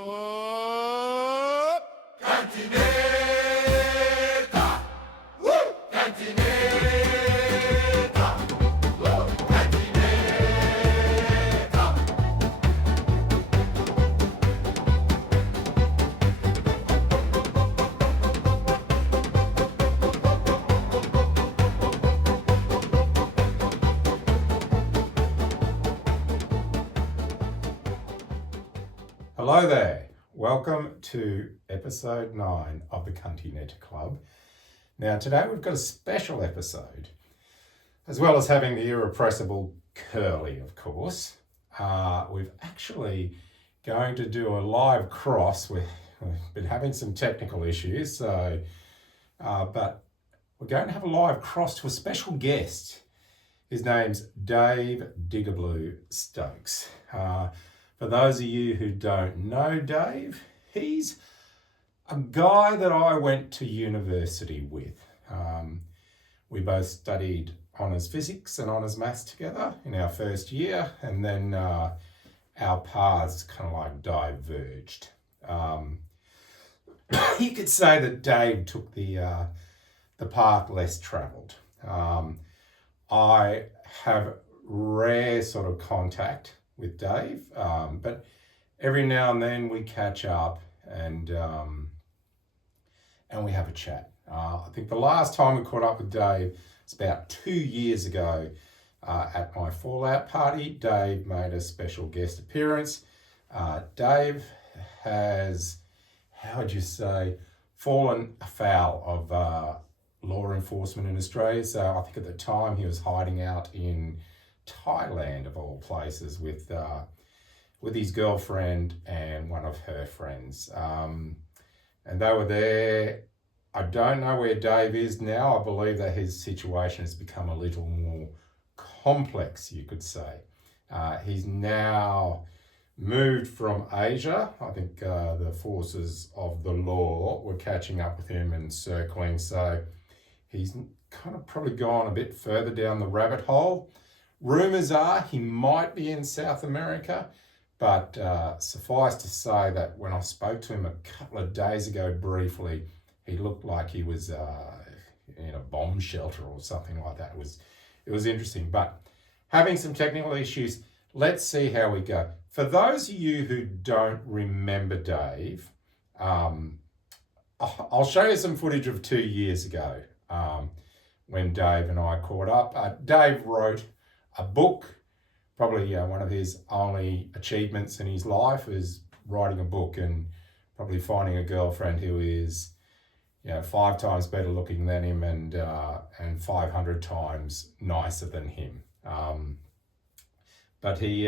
Cantinetta! Woo! Cantinetta! Woo! Cantinetta! Hello there. Welcome to episode 9 of the Cantinetta Club. Now today we've got a special episode. As well as having the irrepressible Curly, of course, we've actually going to do a live cross. We've been having some technical issues, but we're going to have a live cross to a special guest. His name's Dave Diggerblue Stokes. For those of you who don't know Dave, he's a guy that I went to university with. We both studied honours physics and honours maths together in our first year, and then our paths kind of like diverged. You could say that Dave took the path less travelled. I have rare sort of contact with Dave, but every now and then we catch up and we have a chat. I think the last time we caught up with Dave was about 2 years ago at my Fallout party. Dave made a special guest appearance. Dave has, how would you say, fallen afoul of law enforcement in Australia. So I think at the time he was hiding out in Thailand, of all places, with his girlfriend and one of her friends, and they were there. I don't know where Dave is now. I believe that his situation has become a little more complex, you could say. He's now moved from Asia. I think the forces of the law were catching up with him and circling, so he's kind of probably gone a bit further down the rabbit hole. Rumours are he might be in South America, but suffice to say that when I spoke to him a couple of days ago briefly, he looked like he was in a bomb shelter or something like that. It was interesting, but having some technical issues. Let's see how we go. For those of you who don't remember Dave, I'll show you some footage of 2 years ago when Dave and I caught up. Dave wrote a book. Probably one of his only achievements in his life is writing a book and probably finding a girlfriend who is, 5 times better looking than him and 500 times nicer than him. But he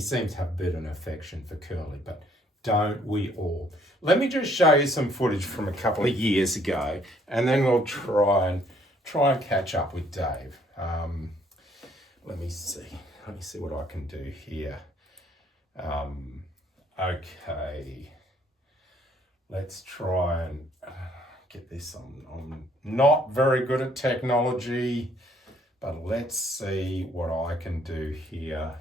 seems to have a bit of an affection for Curly, but don't we all? Let me just show you some footage from a couple of years ago, and then we'll try and catch up with Dave. Let me see what I can do here. Okay, let's try and get this on. I'm not very good at technology, but let's see what I can do here.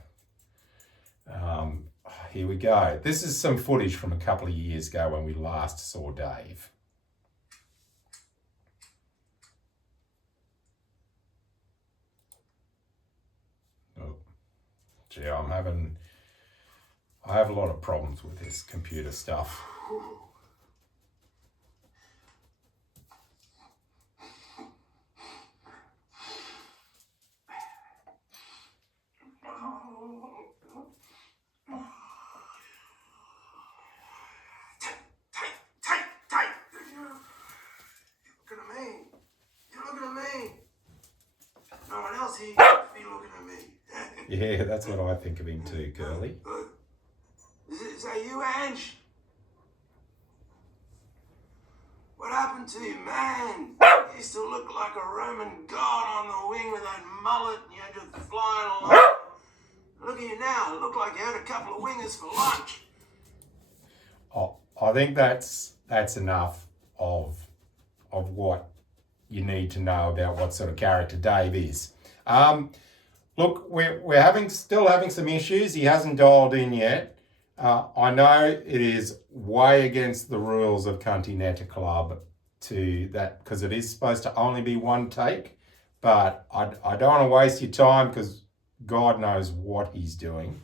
Here we go. This is some footage from a couple of years ago when we last saw Dave. Gee, I have a lot of problems with this computer stuff. Tight. You're looking at me. No one else here be looking at me. Yeah, that's what I think of him too, Curly. Is that you, Ange? What happened to you, man? You used to look like a Roman god on the wing with that mullet and you had to flying along. Look at you now. It looked like you had a couple of wingers for lunch. Oh, I think that's enough of what you need to know about what sort of character Dave is. Look, we're still having some issues. He hasn't dialed in yet. I know it is way against the rules of Cantinetta Club to that because it is supposed to only be one take, but I don't want to waste your time because God knows what he's doing.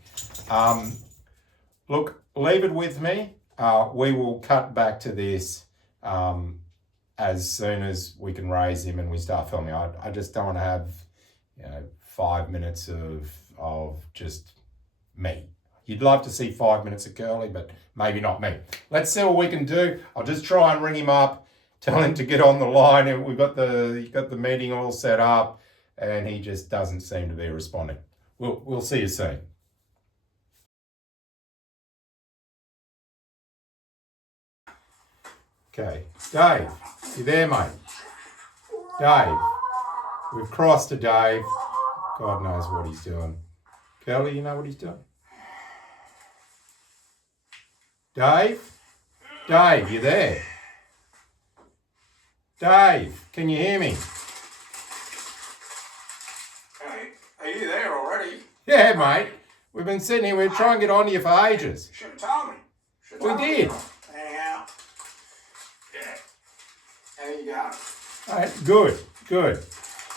Look, leave it with me. We will cut back to this as soon as we can raise him and we start filming. I just don't want to have 5 minutes of just me. You'd love to see 5 minutes of Curly, but maybe not me. Let's see what we can do. I'll just try and ring him up, tell him to get on the line. And we've got the meeting all set up, and he just doesn't seem to be responding. We'll see you soon. Okay, Dave, you there, mate? Dave, we've crossed to Dave. God knows what he's doing. Curly, you know what he's doing? Dave? Dave, you there? Dave, can you hear me? Hey, are you there already? Yeah, mate. We've been sitting here, we're trying to get on to you for ages. Should have told me. We did. Anyhow. Yeah. There you go. All right, good.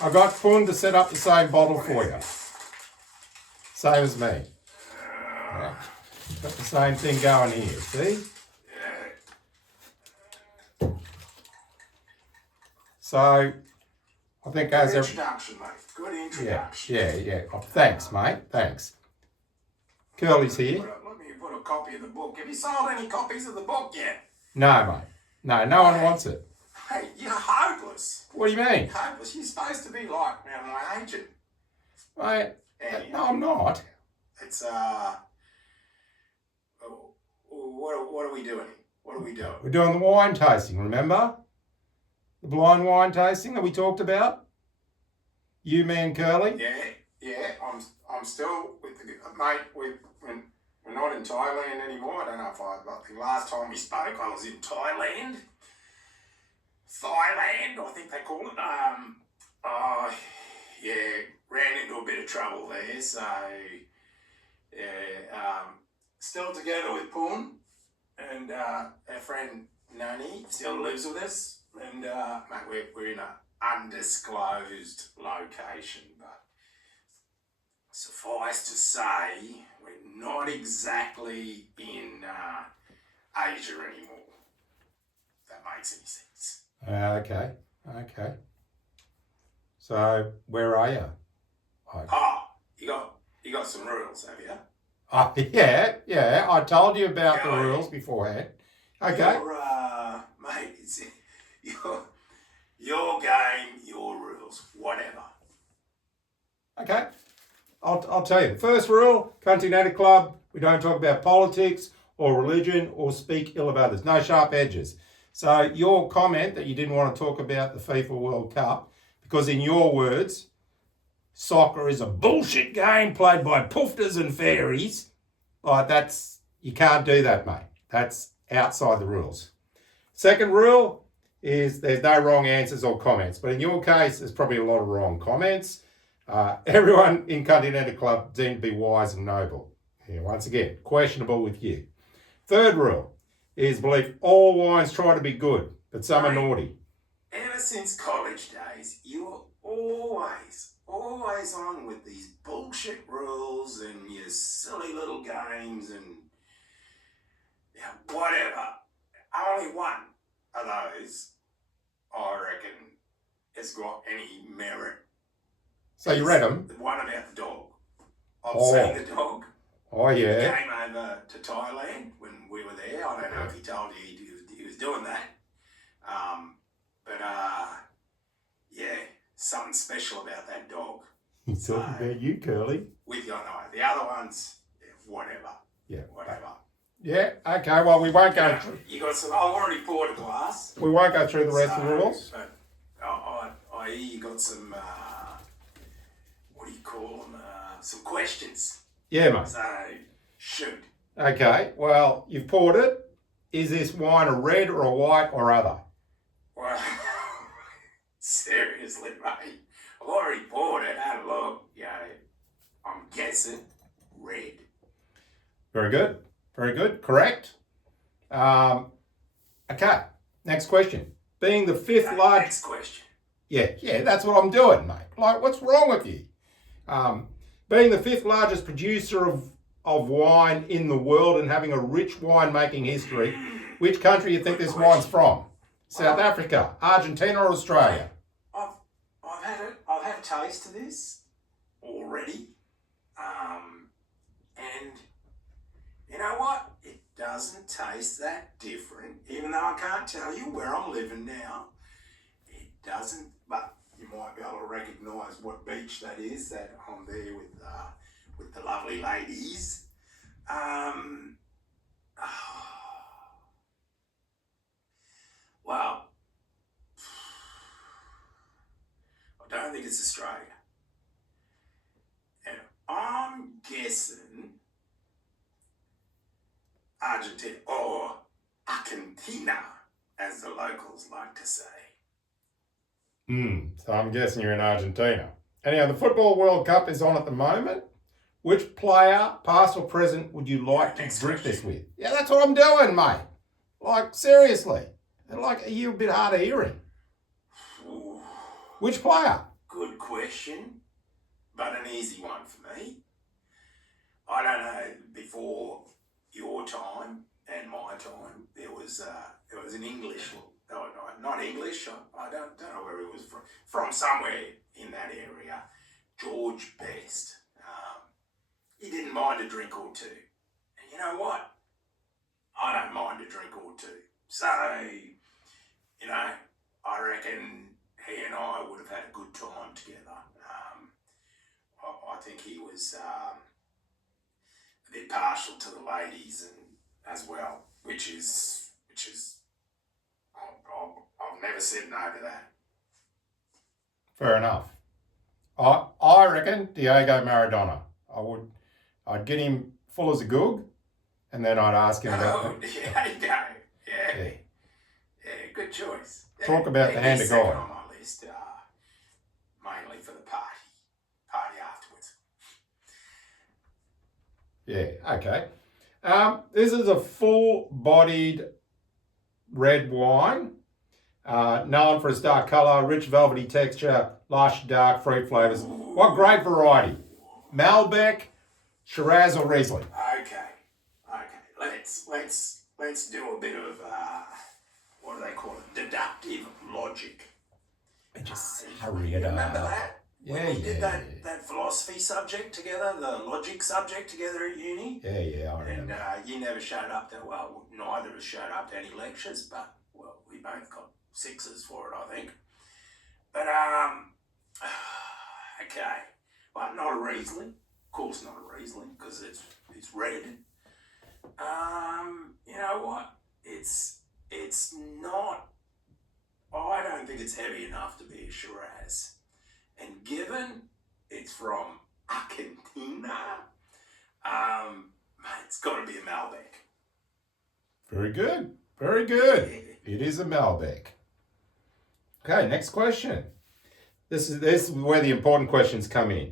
I got Fun to set up the same bottle for you. Same as me. Yeah. Got the same thing going here, see? Yeah. So, I think as Good introduction, mate. Good introduction. Yeah. Oh, thanks, mate. Thanks. Curly's here. Let me put a copy of the book. Have you sold any copies of the book yet? No, mate. No one wants it. Hey, you're hopeless. What do you mean? Hopeless. You're supposed to be like my agent. Mate, And no, I'm not. it's what are we doing? What are we doing? We're doing the wine tasting, remember? The blind wine tasting that we talked about? You, me, and Curly? Yeah. I'm still with the mate. We're not in Thailand anymore. I don't know if I think last time we spoke I was in Thailand. I think they call it. Ran into a bit of trouble there. So still together with Poon, and our friend Nani still lives with us, and mate, we're in an undisclosed location, but suffice to say, we're not exactly in Asia anymore. If that makes any sense. Okay. So, where are you? You got some rules, have you? Yeah. I told you about the rules beforehand. Okay. Mate, it's your game, your rules, whatever. Okay. I'll tell you. The first rule, Cantinetta Club, we don't talk about politics or religion or speak ill of others. No sharp edges. So your comment that you didn't want to talk about the FIFA World Cup, because in your words, soccer is a bullshit game played by poofters and fairies. Like you can't do that, mate. That's outside the rules. Second rule is there's no wrong answers or comments. But in your case, there's probably a lot of wrong comments. Everyone in Cantinetta Club seemed to be wise and noble. Yeah, once again, questionable with you. Third rule is believe all wines try to be good, but some are naughty. Ever since college days, you were always on with these bullshit rules and your silly little games and whatever. Only one of those, I reckon, has got any merit. So you read them? The one about the dog. I've seen the dog. Oh, yeah. He came over to Thailand when we were there. I don't know if he told you he was doing that. Something special about that dog. He's talking about you, Curly. With your eye. The other ones, whatever. Yeah. Whatever. Yeah, okay, well, we won't go through. You got some, I've already poured a glass. We won't go through the rest of the rules. But I hear you got some, what do you call them? Some questions. Yeah, mate. So, shoot. Okay, well, you've poured it. Is this wine a red or a white or other? Well, seriously, mate. I've already poured it. Had a look. I'm guessing red. Very good. Very good. Correct. Okay. Next question. Being the fifth largest... Next question. Yeah, that's what I'm doing, mate. Like, what's wrong with you? Being the fifth largest producer of wine in the world and having a rich winemaking history, which country do you think this wine's from? South Africa, Argentina, or Australia? I've had a taste of this already, and you know what? It doesn't taste that different, even though I can't tell you where I'm living now. It doesn't, but you might be able to recognise what beach that is. That I'm there with the lovely ladies. Well, I don't think it's Australia. And I'm guessing Argentina, or Cantinetta, as the locals like to say. So I'm guessing you're in Argentina. Anyhow, the Football World Cup is on at the moment. Which player, past or present, would you like to drink this with? Yeah, that's what I'm doing, mate. Like, seriously. Like, are you a bit hard of hearing? Ooh, Which player? good question, but an easy one for me. I don't know, before your time and my time, there was an English, not English, I don't know where he was from somewhere in that area, George Best. He didn't mind a drink or two. And you know what? I don't mind a drink or two. So, you know, I reckon he and I would have had a good time together. I think he was a bit partial to the ladies and as well, which is I've never said no to that. Fair enough. I reckon Diego Maradona. I'd get him full as a goog, and then I'd ask him about there you go. Yeah, good choice. Talk about the hand of second God. on my list, mainly for the party afterwards. Yeah, okay. This is a full-bodied red wine, known for its dark colour, rich velvety texture, lush, dark fruit flavours. What grape variety? Malbec, Shiraz, or Riesling? Okay. Let's do a bit of what do they call it? Deductive logic. Just hurry it up. Remember that? Yeah, When we did that philosophy subject together, the logic subject together at uni. Yeah, I remember. And you never showed up to, well, neither of us showed up to any lectures, but, well, we both got 6s for it, I think. But, okay. But not a Riesling. Of course not a Riesling, because it's red. You know what? It's not, I don't think it's heavy enough to be a Shiraz. And given it's from Argentina, it's got to be a Malbec. Very good. Very good. It is a Malbec. Okay, next question. This is where the important questions come in.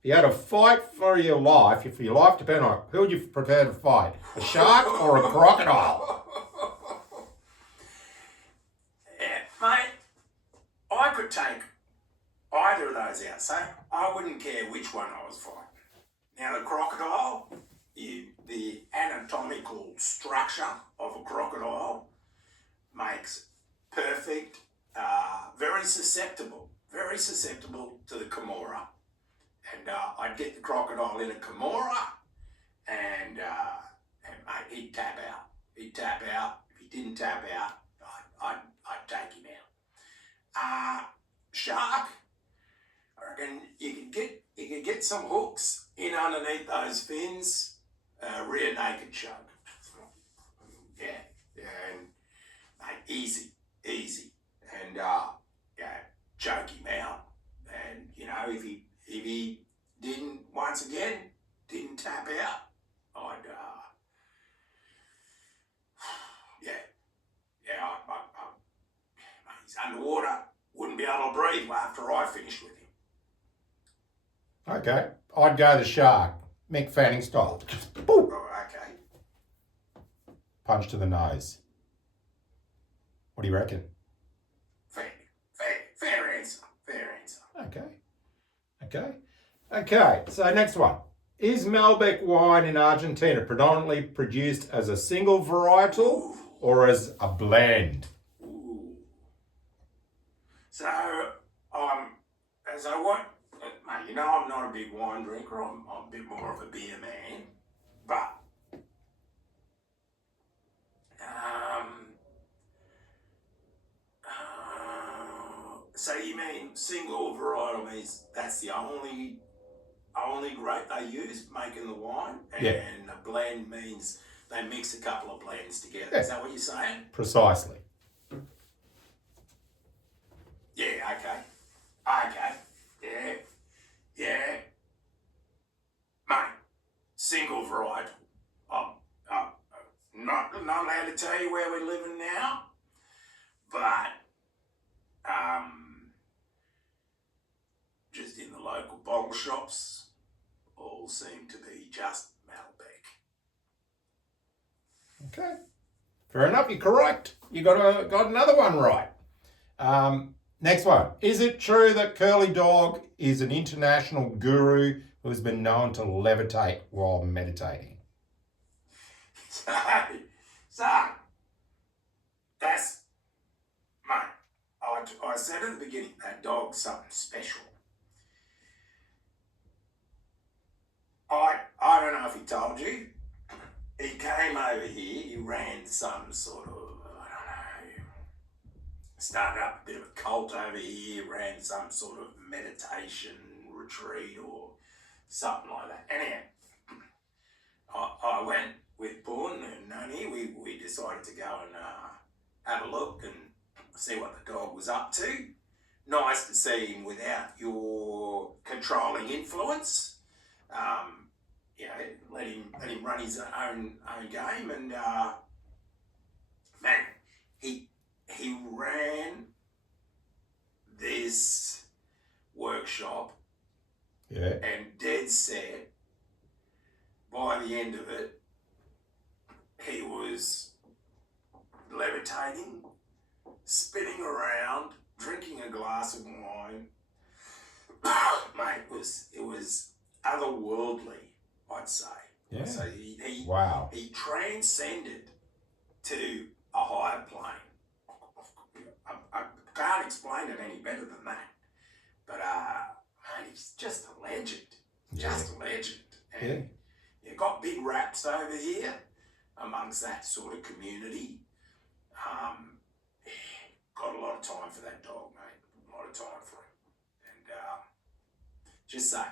If you had a fight for your life, if your life depended on it, who would you prefer to fight? A shark or a crocodile? Yeah, mate, I could take either of those out, so I wouldn't care which one I was fighting. Now, the crocodile, the anatomical structure of a crocodile makes perfect, very susceptible to the Kimura. And I'd get the crocodile in a Kimura, and mate, he'd tap out. If he didn't tap out, I'd take him out. Shark, I reckon you could get some hooks in underneath those fins, rear naked choke. Yeah, and mate, easy, and choke him out. And you know, if he didn't tap out, I'd he's underwater, wouldn't be able to breathe after I finished with him. Okay, I'd go the shark, Mick Fanning style. Just boom. Oh, okay. punch to the nose? What do you reckon? Fair answer. Fair answer. Okay, so next one. Is Malbec wine in Argentina predominantly produced as a single varietal or as a blend? Ooh. So, as I want, mate, you know I'm not a big wine drinker. I'm a bit more of a beer man. But, so you mean single varietal means that's the only grape they use making the wine, and Yeah. a blend means they mix a couple of blends together. Yeah. Is that what you're saying? Precisely. Yeah. Okay. Yeah. Mate, single variety. Not allowed to tell you where we're living now, but just in the local bottle shops, all seem to be just Malbec. Okay. Fair enough, you're correct. You got another one right. Next one. Is it true that Curly Dog is an international guru who has been known to levitate while meditating? So, that's, mate, I said at the beginning, that dog's something special. I don't know if he told you, he came over here, he ran some sort of, I don't know, started up a bit of a cult over here, ran some sort of meditation retreat or something like that. Anyhow, I went with Boone and Noni. We decided to go and have a look and see what the dog was up to. Nice to see him without your controlling influence. Let him run his own game, and man, he ran this workshop, and dead set. By the end of it, he was levitating, spinning around, drinking a glass of wine. Mate, it was otherworldly, I'd say. Yeah. So he Wow. He transcended to a higher plane. I can't explain it any better than that. But mate, he's just a legend. Just a legend. And you got big raps over here amongst that sort of community. Got a lot of time for that dog, mate. A lot of time for him. And just say.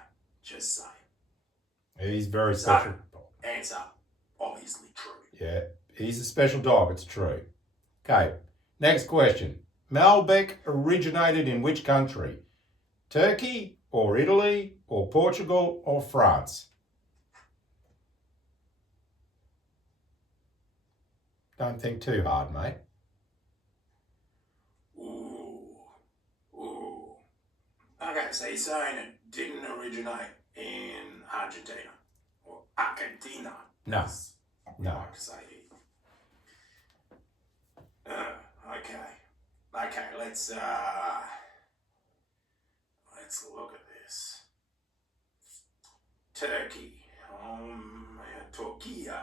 He's very special. Answer, obviously true. Yeah, he's a special dog, it's true. Okay, next question. Malbec originated in which country? Turkey or Italy or Portugal or France? Don't think too hard, mate. Ooh. Okay, so you're saying it didn't originate in Argentina or Argentina? No. I like to say it. Okay. Let's look at this. Turkey. Turquia.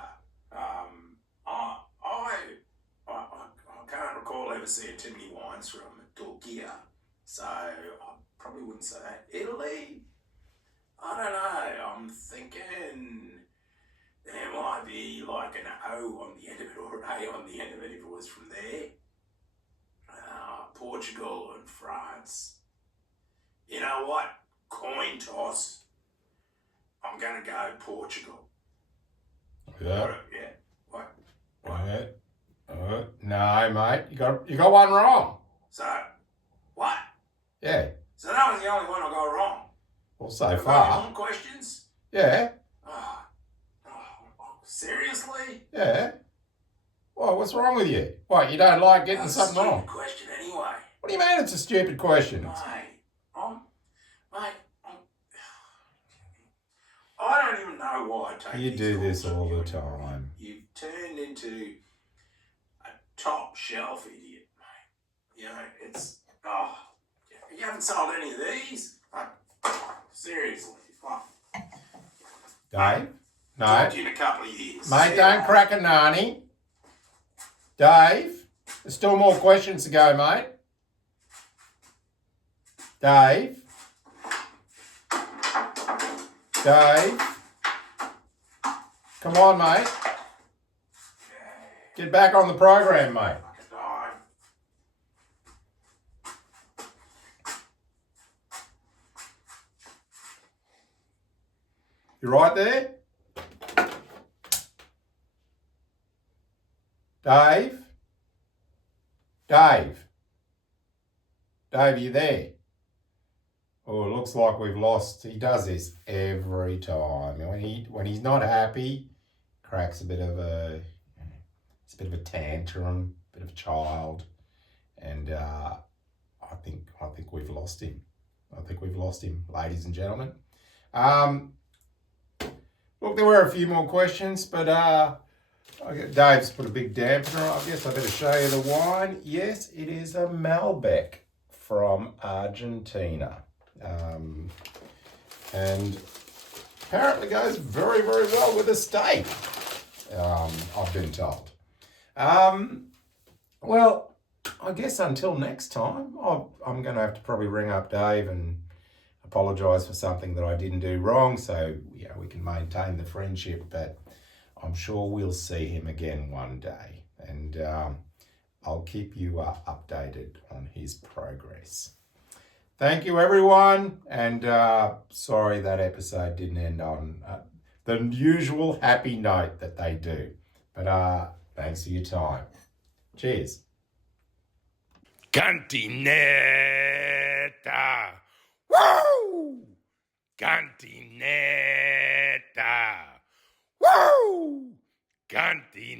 I can't recall ever seeing too many wines from Turquia, so I probably wouldn't say that. Italy? I don't know. I'm thinking there might be like an O on the end of it or an A on the end of it if it was from there. Portugal and France. You know what? Coin toss. I'm going to go Portugal. Yeah. What? No, mate. You got one wrong. So, what? Yeah. So that was the only one I got wrong. Well, so Have far. I got more questions? Yeah. Seriously? Yeah. Well, what's wrong with you? What, you don't like getting That's something a stupid wrong? question anyway. What do you mean it's a stupid question? I don't even know why I take You these do calls this from all you the anymore. time. You've turned into top shelf idiot, mate. You know, it's, oh, you haven't sold any of these? Seriously, fuck. Dave? No. Talk to you in a couple of years. Mate, don't crack a nanny. Dave, there's still more questions to go, mate. Dave? Dave? Come on, mate. Get back on the program, mate. You right there? Dave? Dave? Dave, are you there? Oh, it looks like we've lost. He does this every time. When he's not happy, cracks a bit of a tantrum, a bit of a child, and I think we've lost him. I think we've lost him, ladies and gentlemen. Look, there were a few more questions, but Dave's put a big dampener on. I guess I better show you the wine. Yes, it is a Malbec from Argentina. And apparently goes very, very well with a steak, I've been told. Well, I guess until next time, I'm going to have to probably ring up Dave and apologise for something that I didn't do wrong, so we can maintain the friendship, but I'm sure we'll see him again one day, and I'll keep you updated on his progress. Thank you, everyone, and sorry that episode didn't end on the usual happy note that they do, but thanks for your time. Cheers. Cantinetta! Woo! Cantinetta! Woo! Cantinetta!